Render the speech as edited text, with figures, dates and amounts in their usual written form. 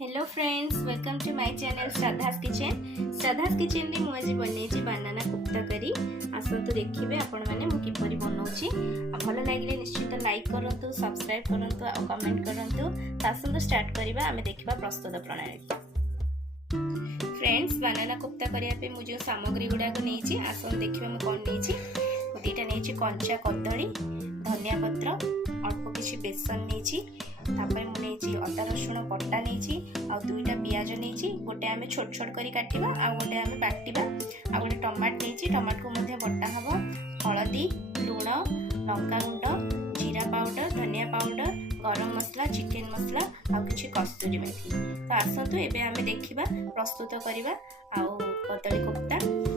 Hello friends, welcome to my channel Shraddha's kitchen. Shraddha's kitchen रे मु आज बनेछि बनाना कोफ्ता करी। आसंतु देखिबे आपण माने मु किपरि बनाउछि। भल लागिले निश्चित लाइक करंतु, सब्सक्राइब करंतु और कमेंट करंतु। आसंतु स्टार्ट करिबा। आमे देखिबा प्रस्तुत प्रणाली। फ्रेंड्स, बनाना कोफ्ता करिया पे मु जो सामग्री गुडा को नेछि आसंतु देखिबा मु कोन नेछि। दुईटा नेछि कंचा कदली, धनिया पत्र, अल्प किछि बेसन नेछि, तापर मु नेछि अदा रसुण बटा नेछि आ दुईटा पियाज नेछि। गोटे आमे छोट छोट करी काटिबा आ गोटे आमे बाटिबा। आ गोटे टमाट नेछि, टमाट को मध्ये बटा हबो। हळदी, लूण, लंका गुंड, जीरा पाउडर, धनिया पाउडर, गरम मसला, चिकन मसला आ किछि कस्तूरी मेथी। तो आसंतु एबे आमे देखिबा प्रस्तुत करिबा आ कदली कोफ्ता।